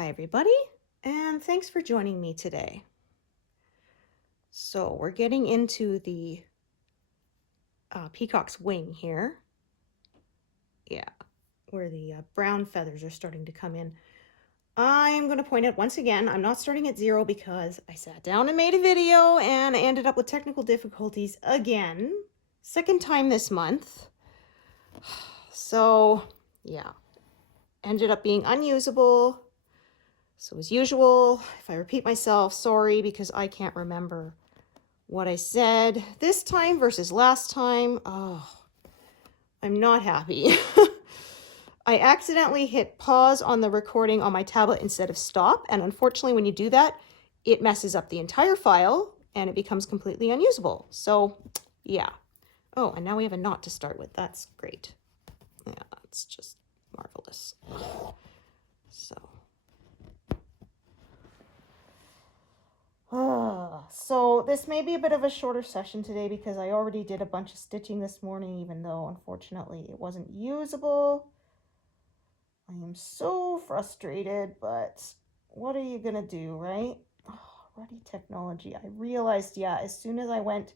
Hi everybody, and thanks for joining me today. So we're getting into the peacock's wing here. Yeah, where the brown feathers are starting to come in. I'm going to point out once again, I'm not starting at 0 because I sat down and made a video and I ended up with technical difficulties again. Second time this month. So yeah, ended up being unusable. So as usual, if I repeat myself, sorry, because I can't remember what I said this time versus last time. Oh, I'm not happy. I accidentally hit pause on the recording on my tablet instead of stop, and unfortunately when you do that, it messes up the entire file and it becomes completely unusable. So yeah. Oh, and now we have a knot to start with. That's great. Yeah, it's just marvelous. So this may be a bit of a shorter session today because I already did a bunch of stitching this morning, even though unfortunately it wasn't usable. I am so frustrated, but what are you gonna do, right? Oh, ruddy technology. I realized, yeah, as soon as I went,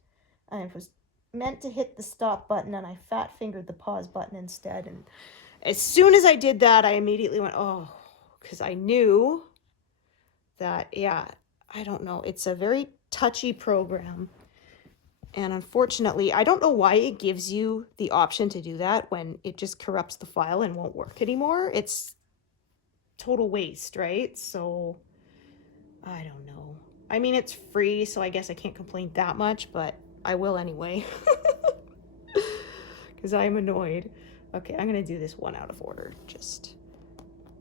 I was meant to hit the stop button and I fat fingered the pause button instead. And as soon as I did that, I immediately went, oh, because I knew that, yeah, I don't know. It's a very touchy program. And unfortunately, I don't know why it gives you the option to do that when it just corrupts the file and won't work anymore. It's total waste, right? So I don't know. I mean, it's free, so I guess I can't complain that much, but I will anyway. Because I'm annoyed. Okay, I'm going to do this one out of order. Just,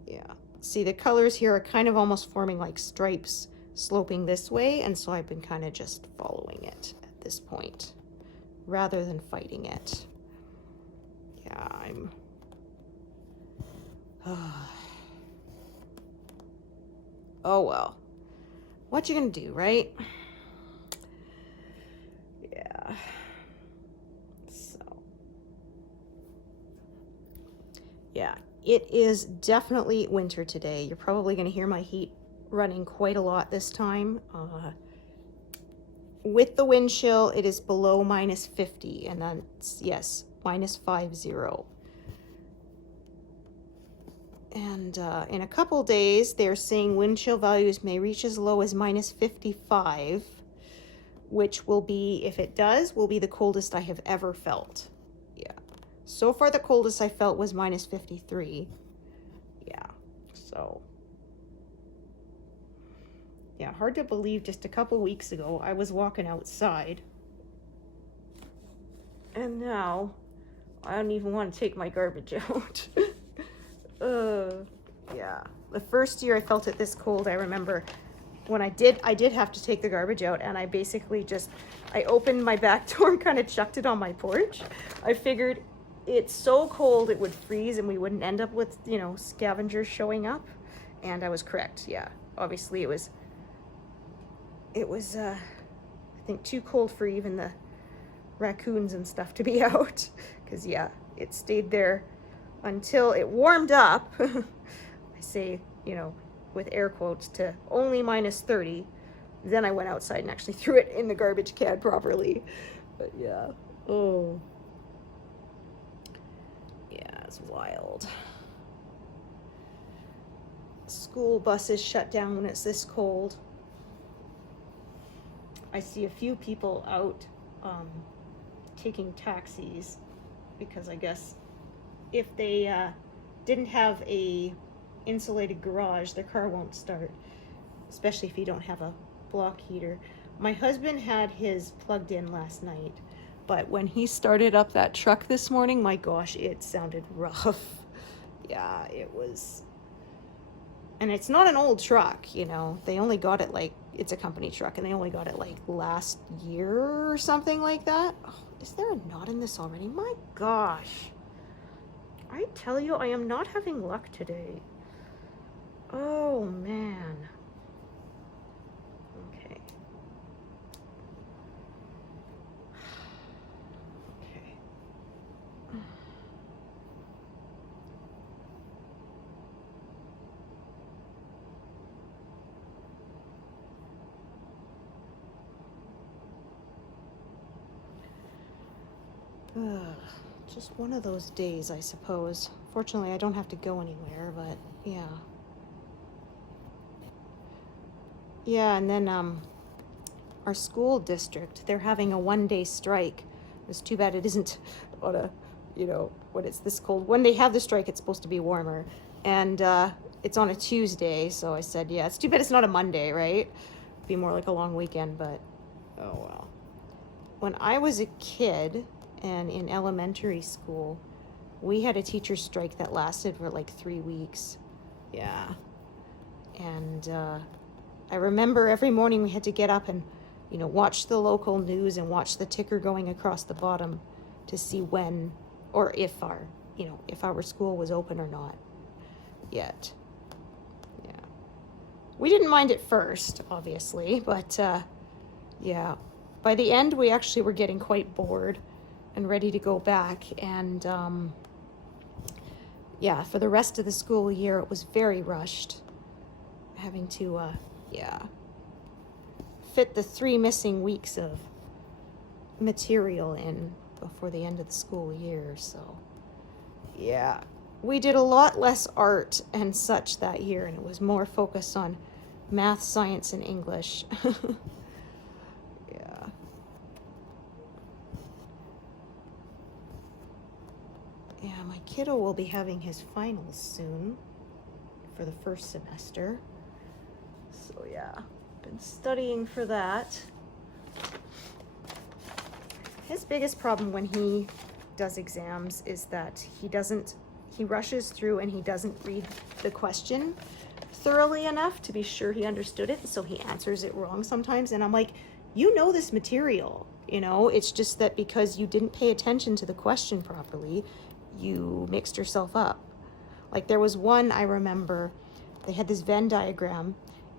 yeah. See, the colors here are kind of almost forming like stripes sloping this way, and so I've been kind of just following it at this point rather than fighting it. Yeah, I'm... Oh well. What you gonna do, right? Yeah. So... Yeah, it is definitely winter today. You're probably gonna hear my heat running quite a lot this time. With the wind chill, it is below -50, and that's, yes, -50. And in a couple days, they're saying wind chill values may reach as low as -55, which will be, if it does, will be the coldest I have ever felt. Yeah. So far, the coldest I felt was -53. Yeah. So... yeah, hard to believe just a couple weeks ago I was walking outside. And now I don't even want to take my garbage out. Yeah. The first year I felt it this cold, I remember when I did have to take the garbage out, and I basically just, I opened my back door and kind of chucked it on my porch. I figured it's so cold it would freeze and we wouldn't end up with, you know, scavengers showing up. And I was correct. Yeah. Obviously it was I think too cold for even the raccoons and stuff to be out, because yeah, it stayed there until it warmed up. I say, you know, with air quotes, to only -30. Then I went outside and actually threw it in the garbage can properly. But yeah, oh yeah, it's wild. School buses shut down when it's this cold. I see a few people out taking taxis, because I guess if they didn't have a insulated garage, their car won't start, especially if you don't have a block heater. My husband had his plugged in last night, but when he started up that truck this morning, my gosh, it sounded rough. Yeah, it was. And it's not an old truck, you know. They only got it like, it's a company truck, and they only got it like last year or something like that. Oh, is there a knot in this already? My gosh. I tell you, I am not having luck today. Oh, man. Okay. Okay. Ugh, just one of those days, I suppose. Fortunately, I don't have to go anywhere, but yeah. Yeah, and then our school district, they're having a 1-day strike. It's too bad it isn't on a, when it's this cold. When they have the strike, it's supposed to be warmer. And it's on a Tuesday, so I said, yeah, it's too bad it's not a Monday, right? It'd be more like a long weekend, but oh well. When I was a kid and in elementary school, we had a teacher strike that lasted for like 3 weeks. Yeah. And I remember every morning we had to get up and, watch the local news and watch the ticker going across the bottom to see when or if our school was open or not yet. Yeah. We didn't mind at first, obviously, but yeah. By the end, we actually were getting quite bored and ready to go back. And yeah, for the rest of the school year, it was very rushed. Having to, fit the 3 missing weeks of material in before the end of the school year. So, yeah, we did a lot less art and such that year, and it was more focused on math, science, and English. Yeah. Yeah, my kiddo will be having his finals soon for the first semester. So yeah, been studying for that. His biggest problem when he does exams is that he rushes through and he doesn't read the question thoroughly enough to be sure he understood it, so he answers it wrong sometimes. And I'm like, you know this material, it's just that because you didn't pay attention to the question properly, you mixed yourself up. Like there was one, I remember, they had this Venn diagram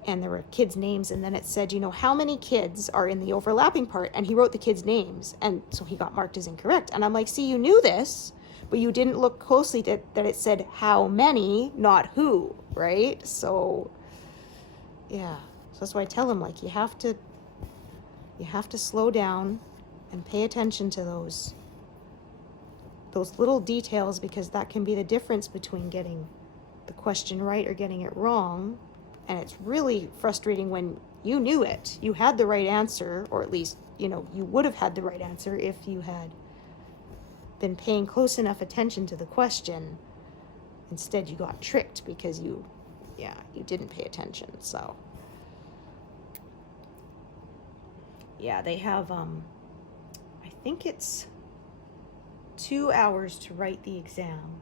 and there were kids' names, and then it said, how many kids are in the overlapping part, and he wrote the kids' names, and so he got marked as incorrect. And I'm like, see, you knew this, but you didn't look closely that it said how many, not who, right? So yeah, so that's why I tell him, like, you have to slow down and pay attention to those little details, because that can be the difference between getting the question right or getting it wrong. And it's really frustrating when you knew it, you had the right answer, or at least, you would have had the right answer if you had been paying close enough attention to the question. Instead, you got tricked because you didn't pay attention. So yeah, they have, I think it's 2 hours to write the exam,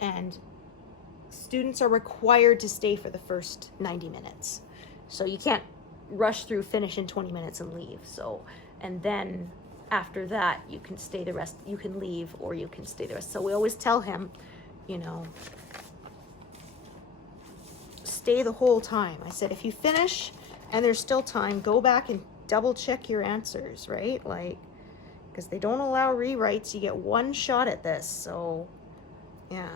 and students are required to stay for the first 90 minutes. So you can't rush through, finish in 20 minutes and leave. So, and then after that, you can stay the rest, you can leave or you can stay the rest. So we always tell him, stay the whole time. I said, if you finish and there's still time, go back and double check your answers, right? Like, because they don't allow rewrites. You get one shot at this. So yeah.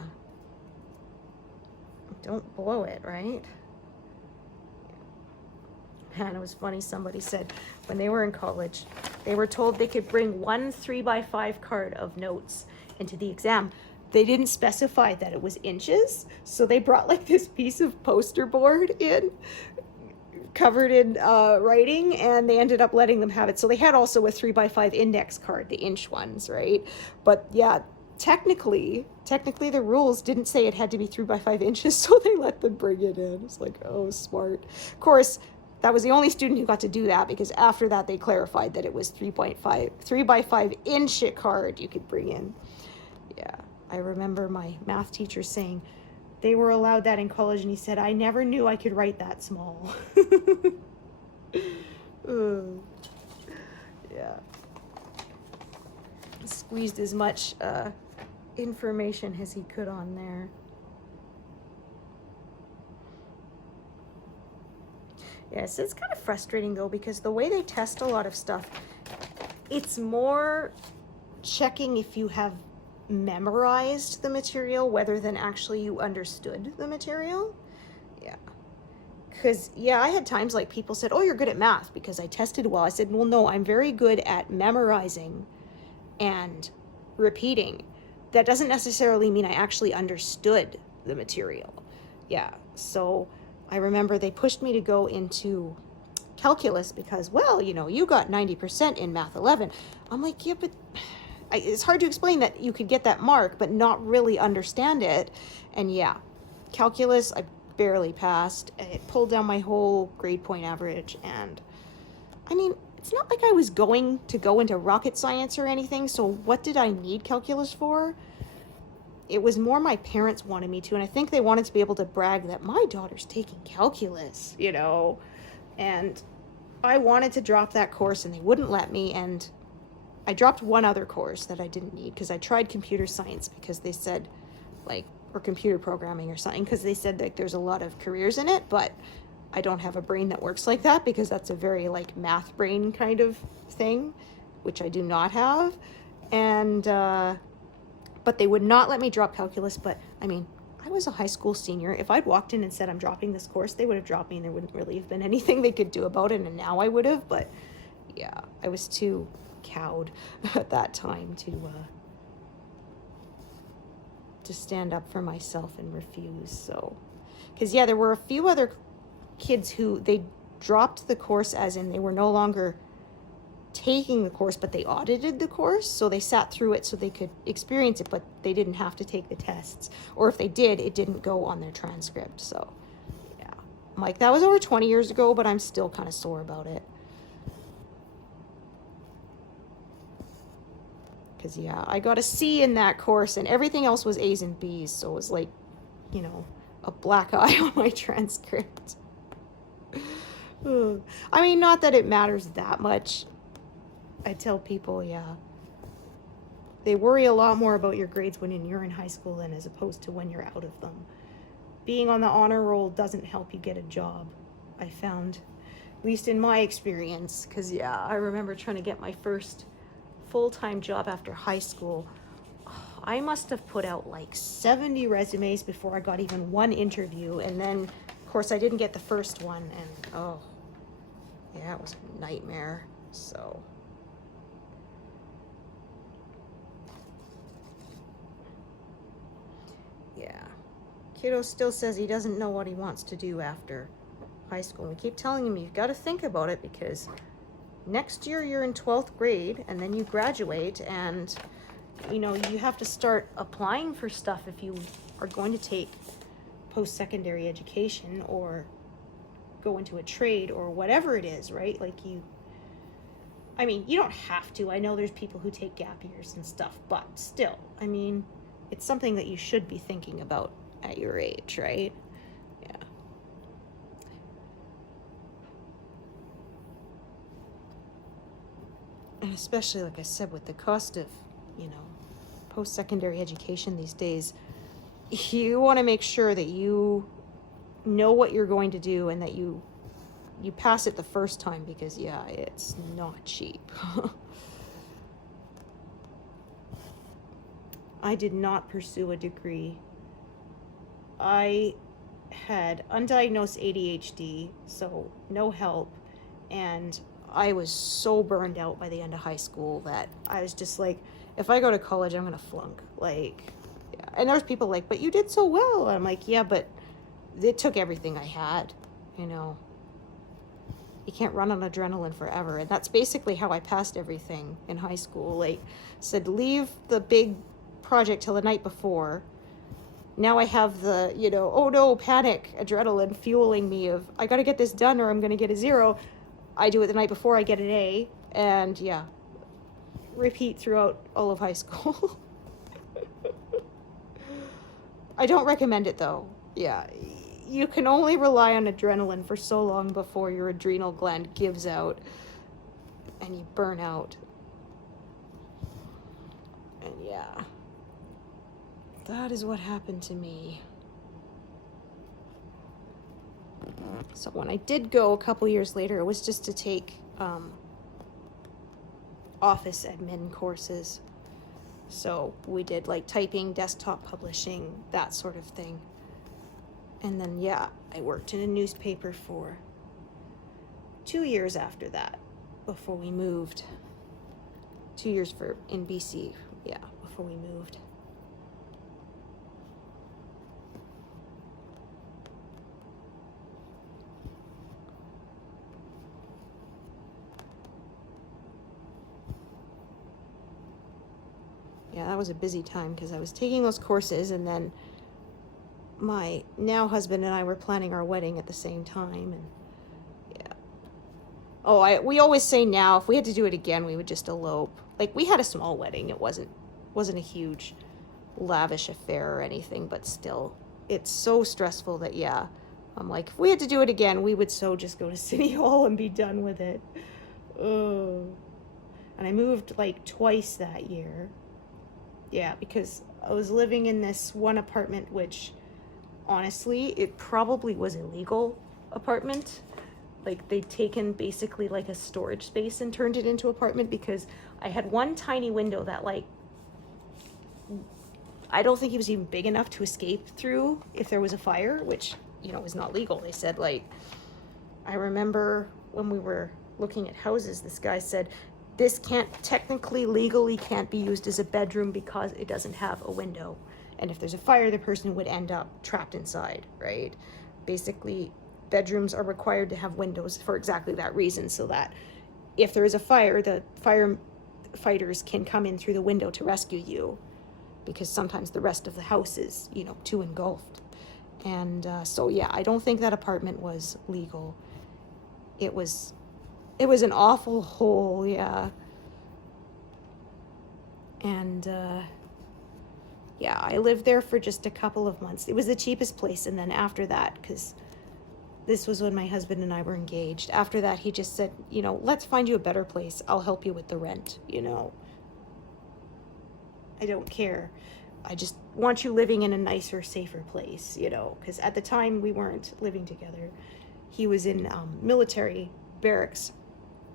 Don't blow it, right? And it was funny, somebody said when they were in college, they were told they could bring 1 3x5 card of notes into the exam. They didn't specify that it was inches, so they brought like this piece of poster board in, covered in writing, and they ended up letting them have it. So they had also a 3x5 index card, the inch ones, right? But yeah, technically the rules didn't say it had to be 3x5 inches, so they let them bring it in. It's like, oh, smart. Of course, that was the only student who got to do that, because after that they clarified that it was 3x5 inch card you could bring in. Yeah, I remember my math teacher saying they were allowed that in college, and he said, I never knew I could write that small. Yeah. Squeezed as much information as he could on there. Yes, it's kind of frustrating though, because the way they test a lot of stuff, it's more checking if you have memorized the material rather than actually you understood the material. Yeah. Because, yeah, I had times like people said, oh, you're good at math because I tested well. I said, well, no, I'm very good at memorizing and repeating. That doesn't necessarily mean I actually understood the material. Yeah, so I remember they pushed me to go into calculus because, well, you got 90% in Math 11. I'm like, yeah, but it's hard to explain that you could get that mark but not really understand it. And yeah, calculus, I barely passed. It pulled down my whole grade point average. And I mean, it's not like I was going to go into rocket science or anything, so what did I need calculus for? It was more my parents wanted me to, and I think they wanted to be able to brag that my daughter's taking calculus, and I wanted to drop that course and they wouldn't let me. And I dropped one other course that I didn't need because I tried computer science because they said, or computer programming or something, because they said that there's a lot of careers in it, but I don't have a brain that works like that because that's a very math brain kind of thing, which I do not have. And but they would not let me drop calculus. But I mean, I was a high school senior. If I'd walked in and said I'm dropping this course, they would have dropped me and there wouldn't really have been anything they could do about it. And now I would have, but yeah, I was too cowed at that time to stand up for myself and refuse. So, because yeah, there were a few other kids who they dropped the course, as in they were no longer taking the course, but they audited the course, so they sat through it so they could experience it, but they didn't have to take the tests, or if they did, it didn't go on their transcript. So yeah, I'm like, that was over 20 years ago, but I'm still kind of sore about it. Because yeah, I got a C in that course and everything else was A's and B's, so it was like, a black eye on my transcript. I mean, not that it matters that much. I tell people, yeah, they worry a lot more about your grades when you're in high school than as opposed to when you're out of them. Being on the honor roll doesn't help you get a job, I found, at least in my experience. Because yeah, I remember trying to get my first full-time job after high school. I must have put out 70 resumes before I got even one interview, and then of course I didn't get the first one, and oh yeah, it was a nightmare. So yeah, kiddo still says he doesn't know what he wants to do after high school. We keep telling him, you've got to think about it, because next year you're in 12th grade and then you graduate, and you have to start applying for stuff if you are going to take post-secondary education or go into a trade or whatever it is, right? I mean, you don't have to. I know there's people who take gap years and stuff, but still, I mean, it's something that you should be thinking about at your age, right? Yeah. And especially, like I said, with the cost of, post-secondary education these days, you want to make sure that you know what you're going to do and that you pass it the first time, because yeah, it's not cheap. I did not pursue a degree. I had undiagnosed ADHD, so no help, and I was so burned out by the end of high school that I was just like, if I go to college, I'm gonna flunk. Yeah. And there's people like, but you did so well. I'm like, yeah, but it took everything I had, You can't run on adrenaline forever. And that's basically how I passed everything in high school. Said, leave the big project till the night before. Now I have the, oh no, panic, adrenaline fueling me of, I gotta get this done or I'm gonna get a 0. I do it the night before, I get an A, and yeah, repeat throughout all of high school. I don't recommend it though. Yeah, you can only rely on adrenaline for so long before your adrenal gland gives out and you burn out. And yeah, that is what happened to me. So when I did go a couple years later, it was just to take office admin courses. So we did typing, desktop publishing, that sort of thing. And then yeah, I worked in a newspaper for 2 years after that, before we moved. 2 years in BC, yeah, before we moved. Yeah, that was a busy time because I was taking those courses, and then my now husband and I were planning our wedding at the same time, and yeah. Oh, we always say now if we had to do it again, we would just elope. Like, we had a small wedding. It wasn't a huge lavish affair or anything, but still, it's so stressful that, yeah, I'm like, if we had to do it again, we would so just go to City Hall and be done with it. Oh. And I moved like twice that year. Yeah, because I was living in this one apartment, which honestly, it probably was a legal apartment. Like, they'd taken basically like a storage space and turned it into an apartment, because I had one tiny window that, like, I don't think it was even big enough to escape through if there was a fire, which, you know, is not legal. They said, like, I remember when we were looking at houses, this guy said, this legally can't be used as a bedroom because it doesn't have a window. And if there's a fire, the person would end up trapped inside, right? Basically, bedrooms are required to have windows for exactly that reason, so that if there is a fire, the firefighters can come in through the window to rescue you, because sometimes the rest of the house is, you know, too engulfed. And so, yeah, I don't think that apartment was legal. It was an awful hole, yeah. And, yeah, I lived there for just a couple of months. It was the cheapest place, and then after that, because this was when my husband and I were engaged, after that he just said, you know, let's find you a better place. I'll help you with the rent, you know. I don't care. I just want you living in a nicer, safer place, you know, because at the time we weren't living together. He was in military barracks,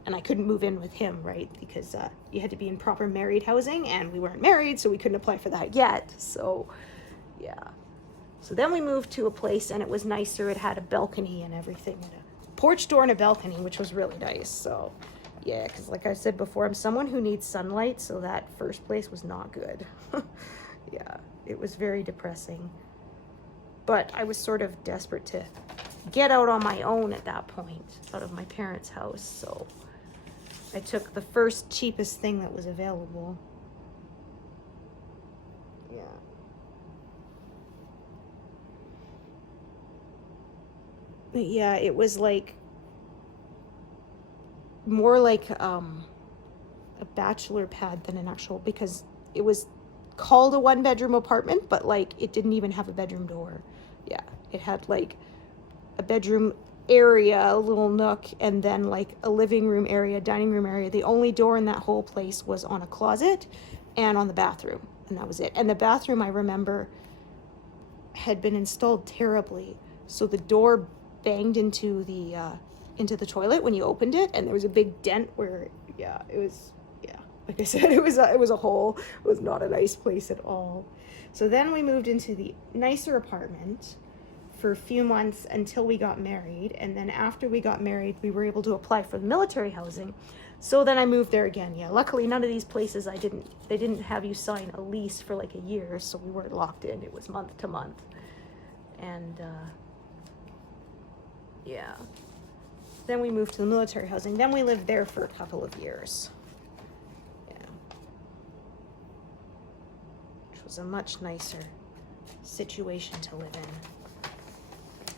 and I couldn't move in with him, right? Because you had to be in proper married housing, and we weren't married, so we couldn't apply for that yet. So, yeah. So then we moved to a place, and it was nicer. It had a balcony and everything, and a porch door and a balcony, which was really nice. So, yeah, because like I said before, I'm someone who needs sunlight, so that first place was not good. Yeah, it was very depressing. But I was sort of desperate to get out on my own at that point, out of my parents' house, so I took the first cheapest thing that was available. Yeah. But yeah, it was like more like a bachelor pad than an actual, because it was called a one-bedroom apartment, but like it didn't even have a bedroom door. Yeah, it had like a bedroom area, a little nook, and then like a living room area, dining room area. The only door in that whole place was on a closet and on the bathroom, and that was it. And the bathroom, I remember, had been installed terribly, so the door banged into the toilet when you opened it, and there was a big dent where, yeah, it was, yeah, like I said, it was a hole. It was not a nice place at all. So then we moved into the nicer apartment for a few months until we got married, and then after we got married, we were able to apply for the military housing. So then I moved there again. Yeah, luckily none of these places they didn't have you sign a lease for like a year, so we weren't locked in. It was month to month. And yeah. Then we moved to the military housing. Then we lived there for a couple of years. Yeah. Which was a much nicer situation to live in.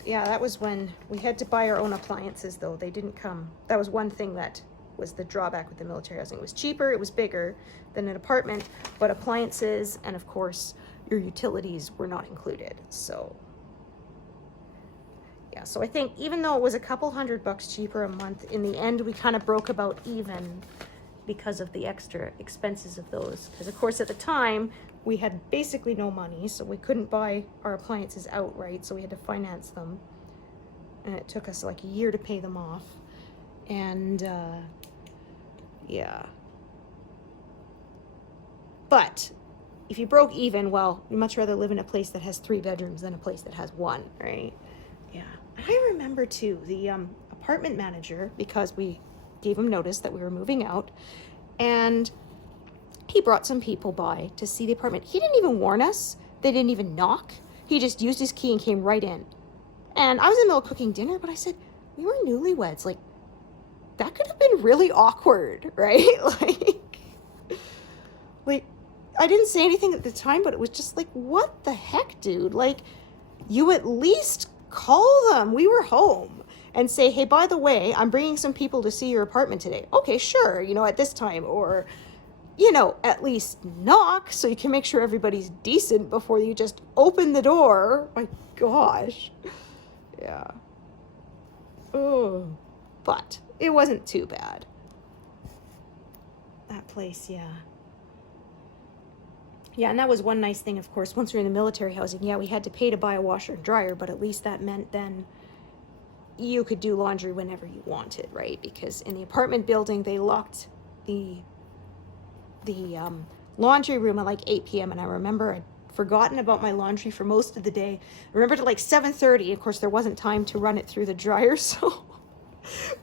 Yeah, that was when we had to buy our own appliances, though. They didn't come. That was one thing that was the drawback with the military housing. It was cheaper, it was bigger than an apartment, but appliances and, of course, your utilities were not included. So, yeah, so I think even though it was a couple $100 cheaper a month, in the end, we kind of broke about even because of the extra expenses of those. Because, of course, at the time, we had basically no money, so we couldn't buy our appliances outright, so we had to finance them. And it took us like a year to pay them off. And, yeah. But if you broke even, well, you'd much rather live in a place that has 3 bedrooms than a place that has 1, right? Yeah. I remember, too, the apartment manager, because we gave him notice that we were moving out, and he brought some people by to see the apartment. He didn't even warn us. They didn't even knock. He just used his key and came right in. And I was in the middle of cooking dinner, but I said, we were newlyweds. Like, that could have been really awkward, right? Like, I didn't say anything at the time, but it was just like, what the heck, dude? Like, you at least call them. We were home. And say, hey, by the way, I'm bringing some people to see your apartment today. Okay, sure, you know, at this time. Or, you know, at least knock so you can make sure everybody's decent before you just open the door. My gosh. Yeah. Oh. But it wasn't too bad. That place, yeah. Yeah, and that was one nice thing, of course. Once we were in the military housing, yeah, we had to pay to buy a washer and dryer, but at least that meant then you could do laundry whenever you wanted, right? Because in the apartment building, they locked the laundry room at like 8 p.m. And I remember I'd forgotten about my laundry for most of the day. I remembered at like 7:30. Of course, there wasn't time to run it through the dryer, so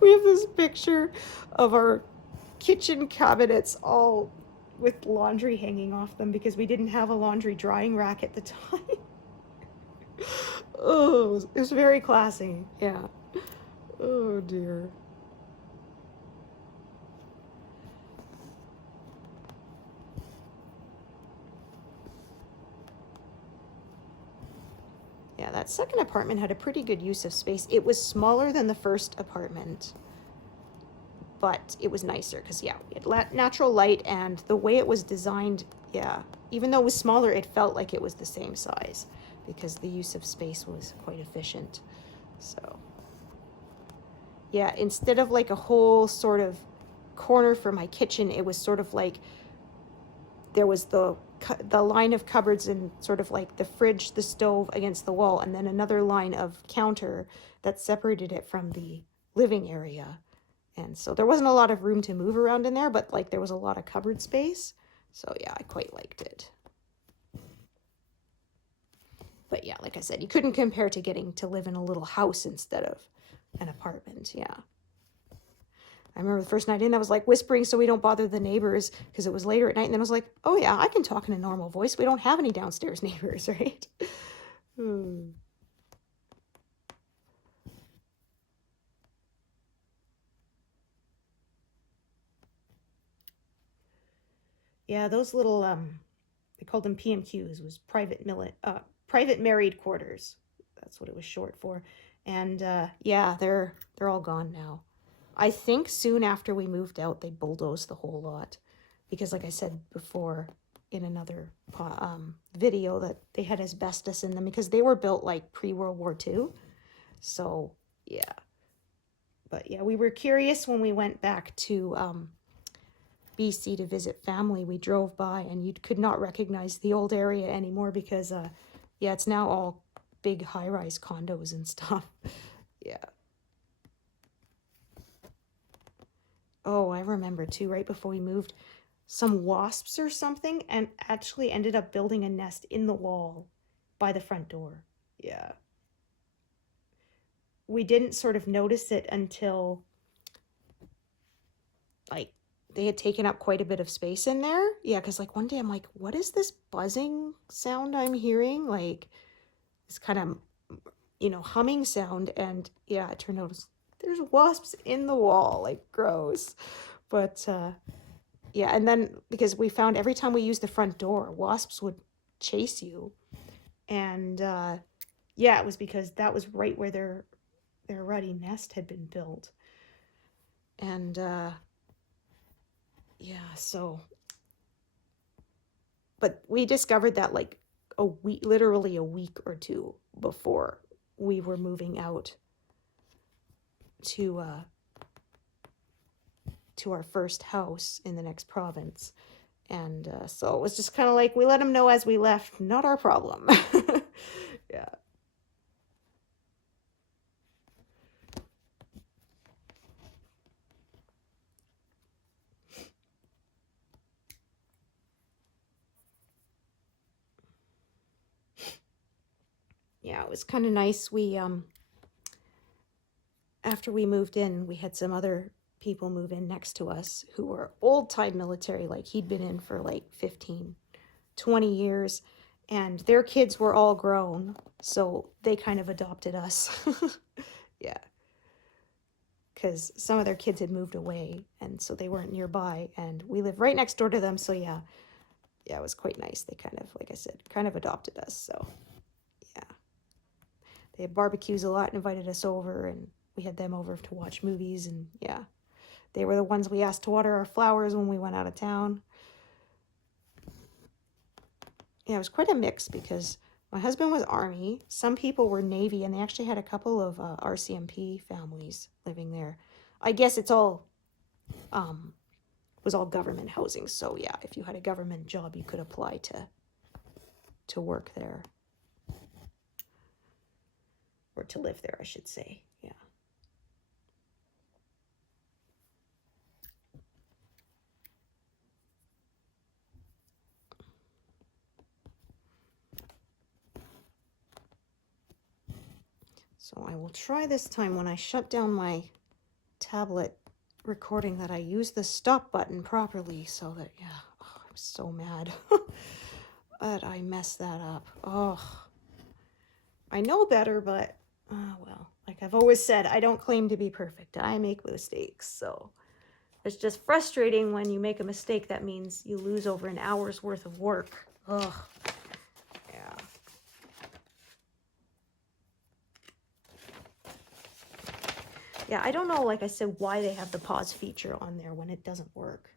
we have this picture of our kitchen cabinets all with laundry hanging off them because we didn't have a laundry drying rack at the time. Oh, it was very classy. Yeah. Oh dear. Yeah, that second apartment had a pretty good use of space. It was smaller than the first apartment, but it was nicer because, yeah, it had natural light, and the way it was designed, yeah, even though it was smaller, it felt like it was the same size because the use of space was quite efficient. So, yeah, instead of like a whole sort of corner for my kitchen, it was sort of like there was the line of cupboards and sort of like the fridge, the stove against the wall, and then another line of counter that separated it from the living area. And so there wasn't a lot of room to move around in there, but like there was a lot of cupboard space. So yeah, I quite liked it. But yeah, like I said, you couldn't compare to getting to live in a little house instead of an apartment. Yeah. I remember the first night in, I was like whispering so we don't bother the neighbors because it was later at night. And then I was like, oh yeah, I can talk in a normal voice. We don't have any downstairs neighbors, right? Yeah, those little, they called them PMQs, was private married quarters. That's what it was short for. And yeah, they're all gone now. I think soon after we moved out, they bulldozed the whole lot because, like I said before in another video, that they had asbestos in them because they were built like pre-World War II. So yeah, but yeah, we were curious when we went back to BC to visit family. We drove by and you could not recognize the old area anymore because yeah, it's now all big high-rise condos and stuff. Yeah. Oh, I remember too, right before we moved, some wasps or something, and actually ended up building a nest in the wall by the front door. Yeah. We didn't sort of notice it until, like, they had taken up quite a bit of space in there. Yeah, because, like, one day I'm like, what is this buzzing sound I'm hearing? Like, this kind of, you know, humming sound. And, yeah, it turned out there's wasps in the wall. Like, gross. But, yeah, and then because we found every time we used the front door, wasps would chase you. And yeah, it was because that was right where their ruddy nest had been built. And yeah, so, but we discovered that like a week, literally a week or two before we were moving out to our first house in the next province. And so it was just kind of like, we let them know as we left, not our problem. Yeah. Yeah, it was kind of nice. We, after we moved in, we had some other people move in next to us who were old-time military, like he'd been in for like 15, 20 years, and their kids were all grown, so they kind of adopted us. Yeah, because some of their kids had moved away, and so they weren't nearby, and we live right next door to them, so yeah, it was quite nice. They kind of, like I said, kind of adopted us, so yeah. They had barbecues a lot and invited us over, and we had them over to watch movies, and yeah. They were the ones we asked to water our flowers when we went out of town. Yeah, it was quite a mix because my husband was Army. Some people were Navy, and they actually had a couple of RCMP families living there. I guess it's all, was all government housing. So yeah, if you had a government job, you could apply to work there. Or to live there, I should say. Yeah. So I will try this time when I shut down my tablet recording that I use the stop button properly so that, yeah, oh, I'm so mad that I messed that up. Oh, I know better, but, well, like I've always said, I don't claim to be perfect. I make mistakes, so it's just frustrating when you make a mistake. That means you lose over an hour's worth of work. Ugh. Yeah. Yeah, I don't know, like I said, why they have the pause feature on there when it doesn't work.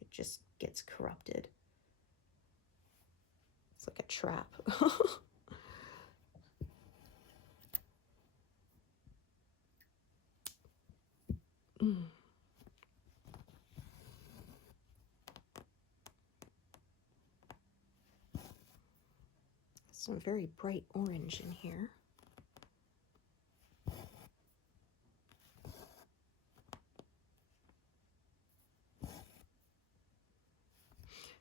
It just gets corrupted. It's like a trap. Some very bright orange in here.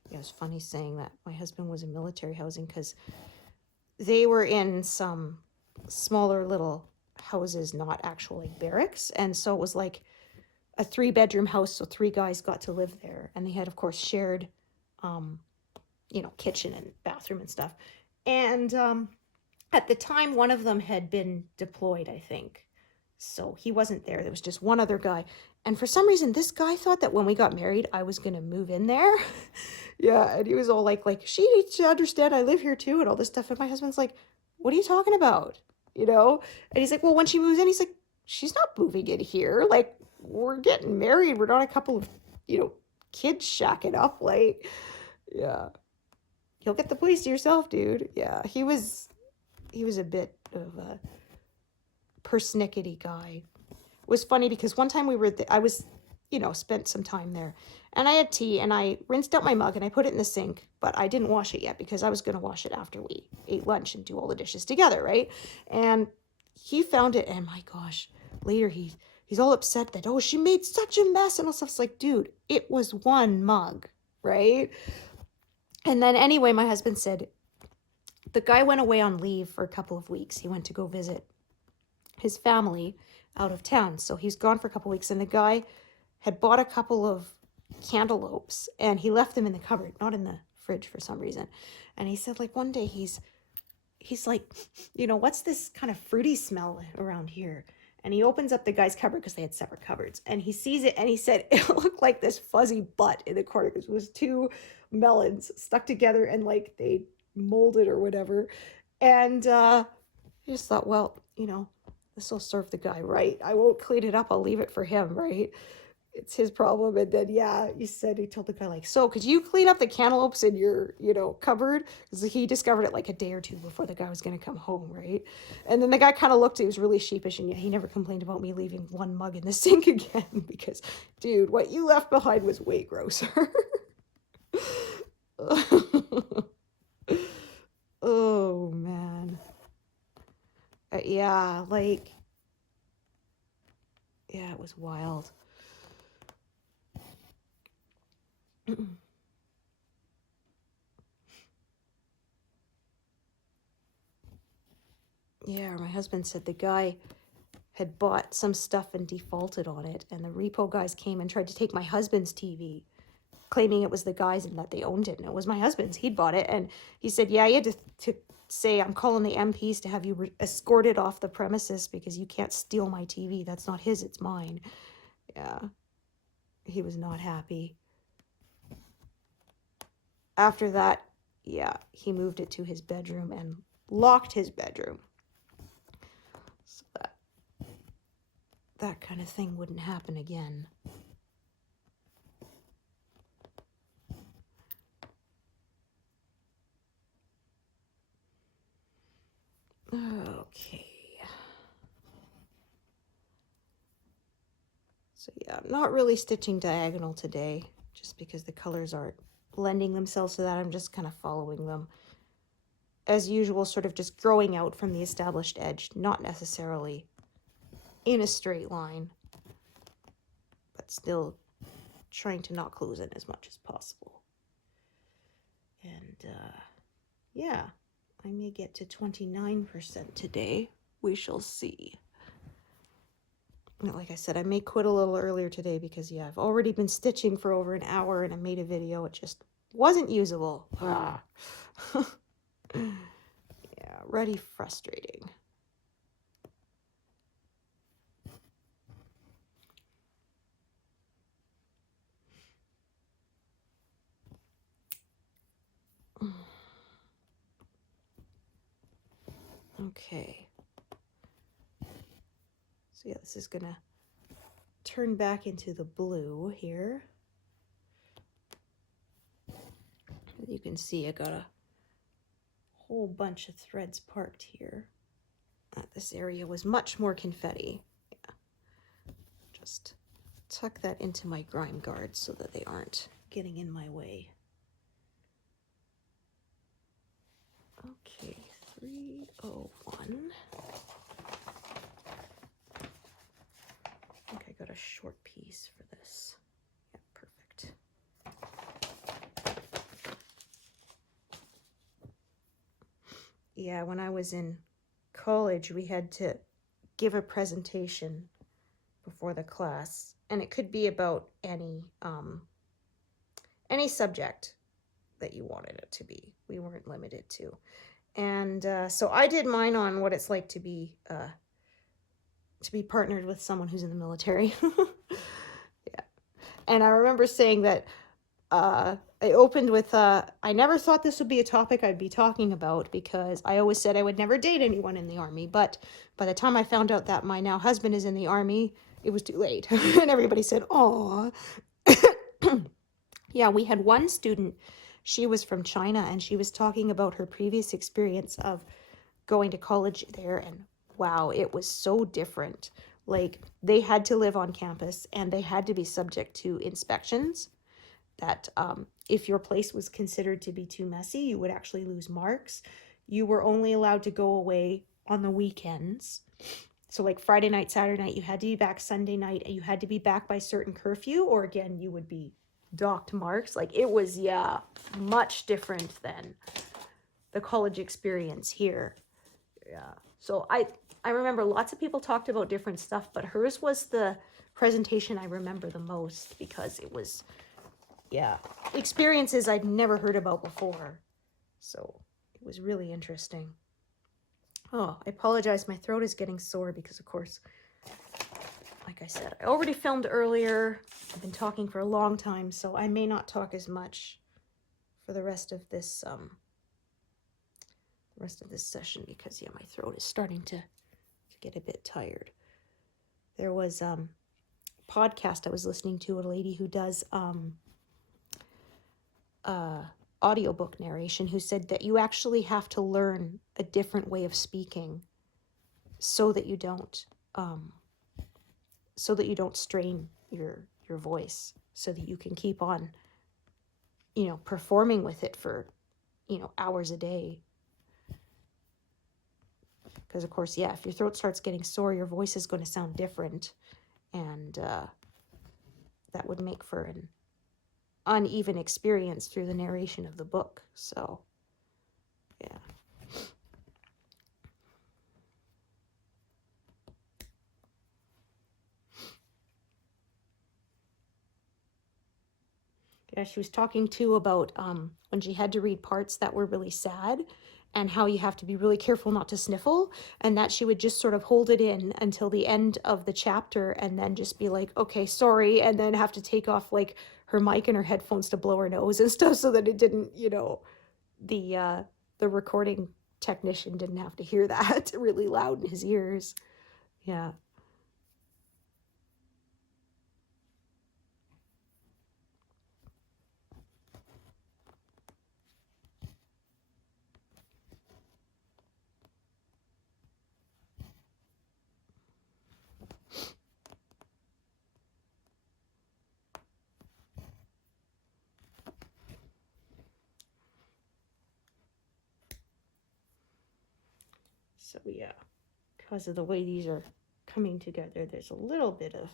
Yeah, it's funny saying that my husband was in military housing because they were in some smaller little houses, not actual like barracks. And so it was like a 3-bedroom house. So 3 guys got to live there. And they had, of course, shared, kitchen and bathroom and stuff. And at the time, one of them had been deployed, I think. So he wasn't there. There was just one other guy. And for some reason, this guy thought that when we got married, I was going to move in there. Yeah, and he was all like, she needs to understand I live here too and all this stuff. And my husband's like, what are you talking about? And he's like, well, when she moves in, he's like, she's not moving in here. Like, we're getting married. We're not a couple of, kids shacking up. Like, yeah. You'll get the place to yourself, dude. Yeah, he was a bit of a persnickety guy. It was funny because one time I was, spent some time there, and I had tea, and I rinsed out my mug, and I put it in the sink, but I didn't wash it yet because I was going to wash it after we ate lunch and do all the dishes together, right? And he found it, and my gosh, later he's all upset that, oh, she made such a mess and all stuff. It's like, dude, it was one mug, right? And then anyway, my husband said, the guy went away on leave for a couple of weeks. He went to go visit his family out of town. So he's gone for a couple of weeks, and the guy had bought a couple of cantaloupes, and he left them in the cupboard, not in the fridge for some reason. And he said, like, one day he's like, what's this kind of fruity smell around here? And he opens up the guy's cupboard because they had separate cupboards, and he sees it, and he said it looked like this fuzzy butt in the corner because it was 2 melons stuck together and like they molded or whatever. And I just thought, well, this will serve the guy right. I won't clean it up. I'll leave it for him, right? It's his problem. And then, yeah, he told the guy, like, so could you clean up the cantaloupes in your, cupboard? Because he discovered it like a day or 2 before the guy was going to come home, right? And then the guy kind of looked, he was really sheepish. And yeah, he never complained about me leaving one mug in the sink again because, dude, what you left behind was way grosser. Oh, man. Yeah, like, yeah, it was wild. Yeah, my husband said the guy had bought some stuff and defaulted on it, and the repo guys came and tried to take my husband's TV, claiming it was the guys and that they owned it, and it was my husband's. He'd bought it, and he said, yeah, you had to say, I'm calling the MPs to have you escorted off the premises because you can't steal my TV. That's not his, it's mine. Yeah. He was not happy. After that, yeah, he moved it to his bedroom and locked his bedroom. So that kind of thing wouldn't happen again. Okay. So yeah, I'm not really stitching diagonal today, just because the colors aren't lending themselves to that. I'm just kind of following them. As usual, sort of just growing out from the established edge, not necessarily in a straight line, but still trying to not close in as much as possible. And yeah, I may get to 29% today. We shall see. Like I said, I may quit a little earlier today because, yeah, I've already been stitching for over an hour and I made a video. It just wasn't usable. Yeah, already frustrating. Okay. So yeah, this is gonna turn back into the blue here. As you can see, I got a whole bunch of threads parked here. This area was much more confetti. Yeah. Just tuck that into my grime guards so that they aren't getting in my way. Okay, 301. I think I got a short piece for this. Yeah, perfect. Yeah, when I was in college, we had to give a presentation before the class, and it could be about any subject that you wanted it to be. We weren't limited to. And so I did mine on what it's like to be partnered with someone who's in the military. Yeah. And I remember saying that I opened with, I never thought this would be a topic I'd be talking about because I always said I would never date anyone in the Army. But by the time I found out that my now husband is in the Army, it was too late. And everybody said, aw. Yeah, we had one student, she was from China, and she was talking about her previous experience of going to college there, and wow, it was so different. Like, they had to live on campus, and they had to be subject to inspections that if your place was considered to be too messy, you would actually lose marks. You were only allowed to go away on the weekends. So like Friday night, Saturday night, you had to be back Sunday night, and you had to be back by certain curfew, or again, you would be docked marks. Like, it was, yeah, much different than the college experience here. Yeah. So I remember lots of people talked about different stuff, but hers was the presentation I remember the most because it was, yeah, experiences I'd never heard about before. So it was really interesting. Oh, I apologize. My throat is getting sore because, of course, like I said, I already filmed earlier. I've been talking for a long time, so I may not talk as much for the rest of this session because, yeah, my throat is starting to get a bit tired. There was a podcast I was listening to, a lady who does audiobook narration, who said that you actually have to learn a different way of speaking so that you don't strain your voice, so that you can keep on, you know, performing with it for, you know, hours a day. Because, of course, yeah, if your throat starts getting sore, your voice is going to sound different, and that would make for an uneven experience through the narration of the book. So, yeah. Yeah, she was talking too about when she had to read parts that were really sad and how you have to be really careful not to sniffle, and that she would just sort of hold it in until the end of the chapter and then just be like, okay, sorry, and then have to take off like her mic and her headphones to blow her nose and stuff so that it didn't, the recording technician didn't have to hear that really loud in his ears. Yeah. So yeah, because of the way these are coming together, there's a little bit of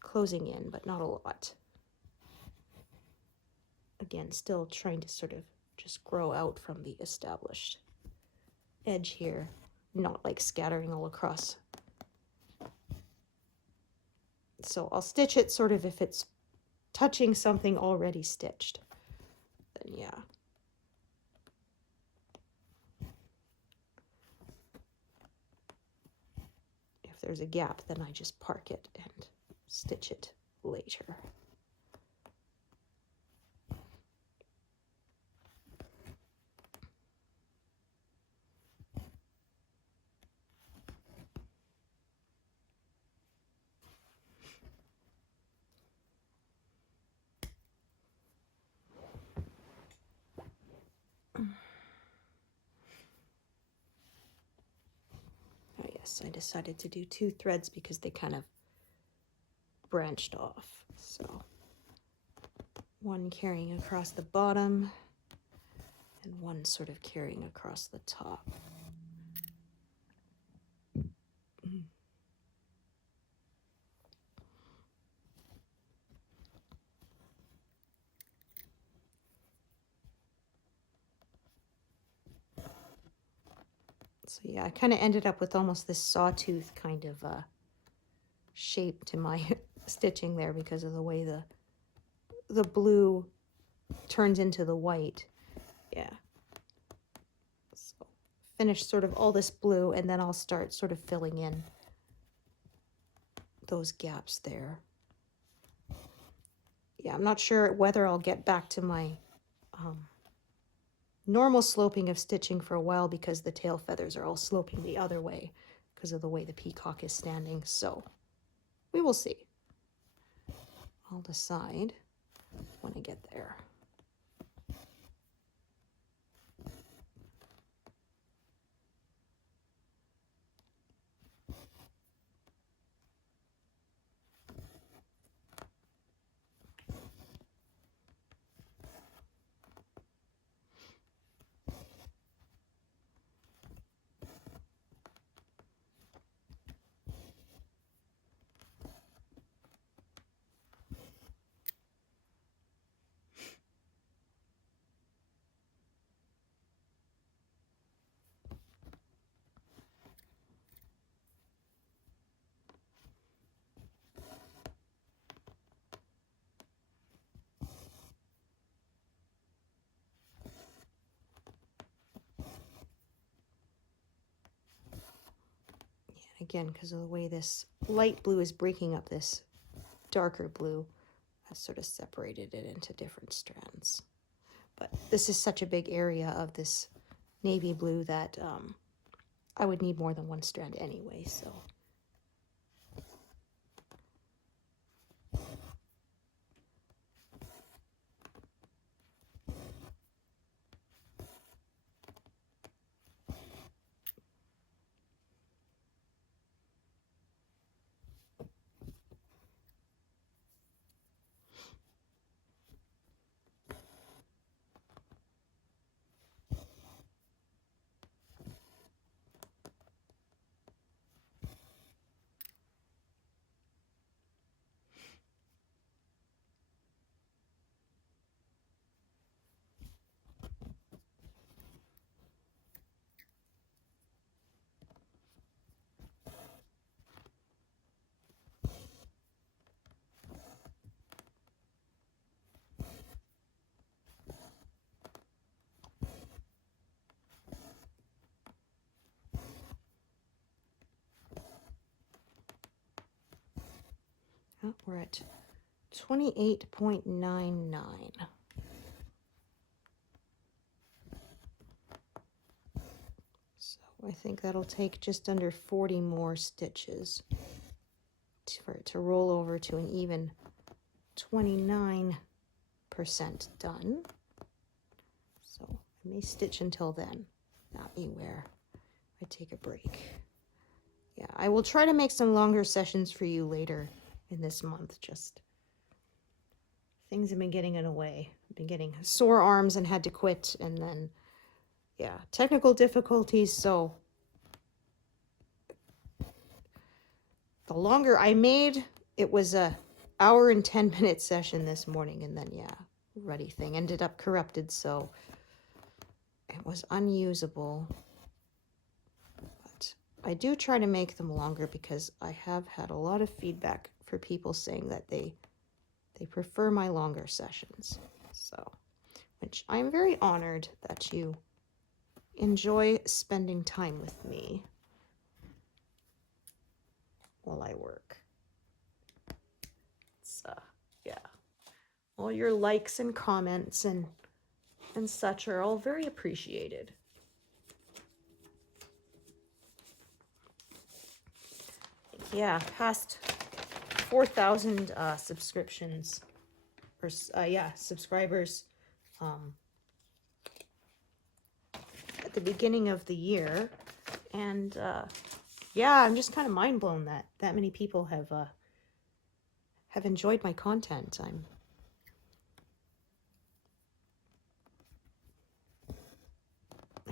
closing in, but not a lot. Again, still trying to sort of just grow out from the established edge here, not like scattering all across. So I'll stitch it sort of if it's touching something already stitched. Then yeah. If there's a gap, then I just park it and stitch it later. Oh yes, I decided to do 2 threads because they kind of branched off. So one carrying across the bottom and one sort of carrying across the top. So yeah, I kind of ended up with almost this sawtooth kind of shape to my stitching there because of the way the blue turns into the white. Yeah. So finish sort of all this blue and then I'll start sort of filling in those gaps there. Yeah, I'm not sure whether I'll get back to my normal sloping of stitching for a while because the tail feathers are all sloping the other way because of the way the peacock is standing. So we will see. I'll decide when I get there. Again, because of the way this light blue is breaking up this darker blue, I sort of separated it into different strands. But this is such a big area of this navy blue that I would need more than one strand anyway, so. Oh, we're at 28.99. So I think that'll take just under 40 more stitches for it to roll over to an even 29% done. So I may stitch until then, not me where I take a break. Yeah, I will try to make some longer sessions for you later in this month. Just things have been getting in the way. I've been getting sore arms and had to quit, and then yeah, technical difficulties. So the longer I made, it was a hour and 10-minute session this morning, and then yeah, ruddy thing ended up corrupted, so it was unusable. But I do try to make them longer because I have had a lot of feedback for people saying that they prefer my longer sessions. So, which I'm very honored that you enjoy spending time with me while I work. So, yeah. All your likes and comments and such are all very appreciated. Yeah, past 4,000 subscriptions or subscribers at the beginning of the year, and yeah, I'm just kind of mind blown that many people have enjoyed my content. I'm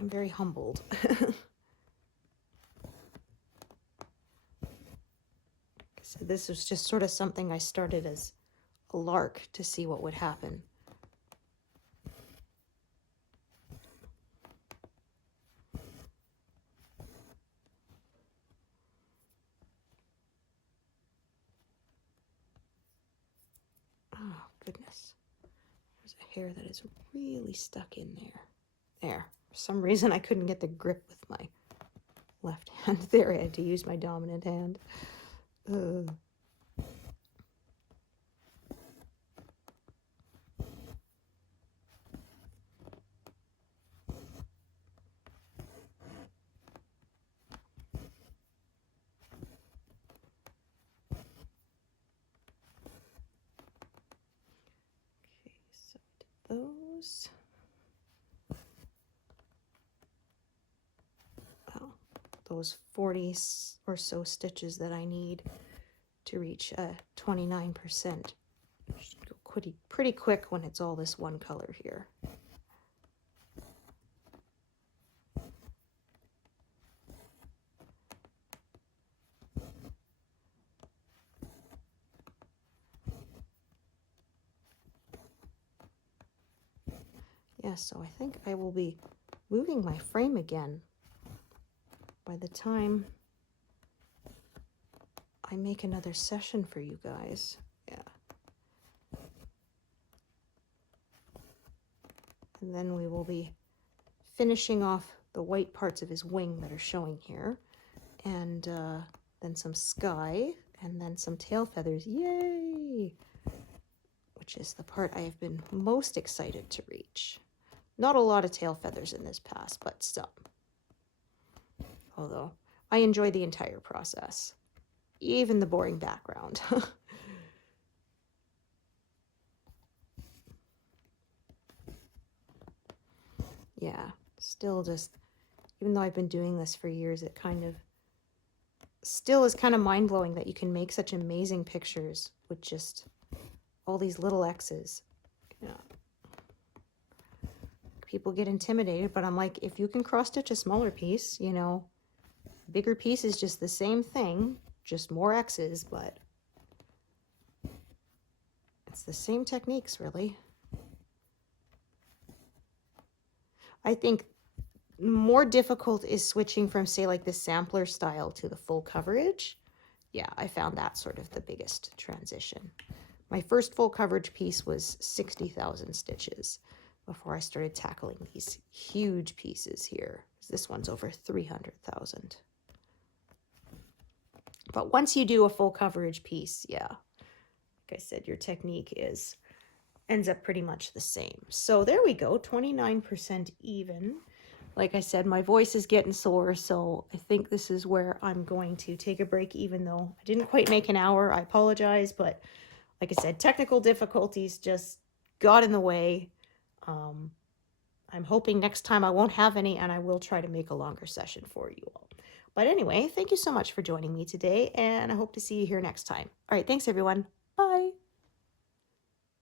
very humbled. So this was just sort of something I started as a lark to see what would happen. Oh, goodness. There's a hair that is really stuck in there. There. For some reason, I couldn't get the grip with my left hand. There, I had to use my dominant hand. Okay, so I did those. Oh, those 40 or so stitches that I need to reach 29%. Should go pretty quick when it's all this one color here. Yeah, so I think I will be moving my frame again by the time I make another session for you guys. Yeah. And then we will be finishing off the white parts of his wing that are showing here. And then some sky, and then some tail feathers. Yay! Which is the part I have been most excited to reach. Not a lot of tail feathers in this pass, but some. Although, I enjoy the entire process. Even the boring background. Yeah, still just, even though I've been doing this for years, it kind of still is kind of mind-blowing that you can make such amazing pictures with just all these little X's. Yeah. People get intimidated, but I'm like, if you can cross-stitch a smaller piece, you know, bigger piece is just the same thing, just more X's, but it's the same techniques, really. I think more difficult is switching from, say, like the sampler style to the full coverage. Yeah, I found that sort of the biggest transition. My first full coverage piece was 60,000 stitches before I started tackling these huge pieces here. This one's over 300,000. But once you do a full coverage piece, yeah, like I said, your technique ends up pretty much the same. So there we go, 29% even. Like I said, my voice is getting sore, so I think this is where I'm going to take a break, even though I didn't quite make an hour. I apologize, but like I said, technical difficulties just got in the way. I'm hoping next time I won't have any, and I will try to make a longer session for you all. But anyway, thank you so much for joining me today, and I hope to see you here next time. All right, thanks everyone.